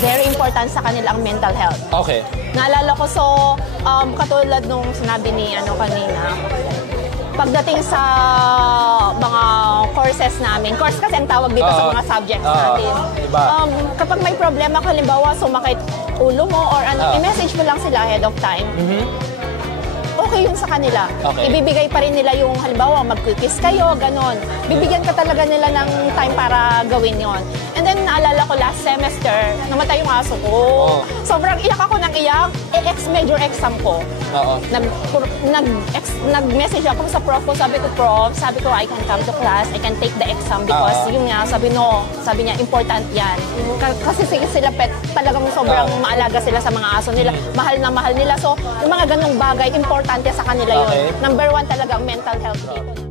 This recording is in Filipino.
very important sa kanila ang mental health. Okay. Naalala ko, so, katulad nung sinabi ni kanina, pagdating sa mga courses namin, course kasi ang tawag dito sa mga subjects natin. Diba? Kapag may problema, halimbawa sumakit ulo mo or i-message mo lang sila ahead of time. Okay yun sa kanila. Okay. Ibibigay pa rin nila yung halimbawa mag-kiss kayo, ganon. Bibigyan ka talaga nila ng time para gawin yon. And then naalala ko last semester, namatay yung aso ko. Sobrang iyak ako ng iyak. Major exam ko. Nag-message ako sa prof ko, sabi ko, I can come to class, I can take the exam because yung nga, sabi niya, important yan. Kasi sila pet, talagang sobrang maalaga sila sa mga aso nila. Mahal na mahal nila. So, yung mga ganong bagay, importante sa kanila yun. Number one talaga ang mental health dito.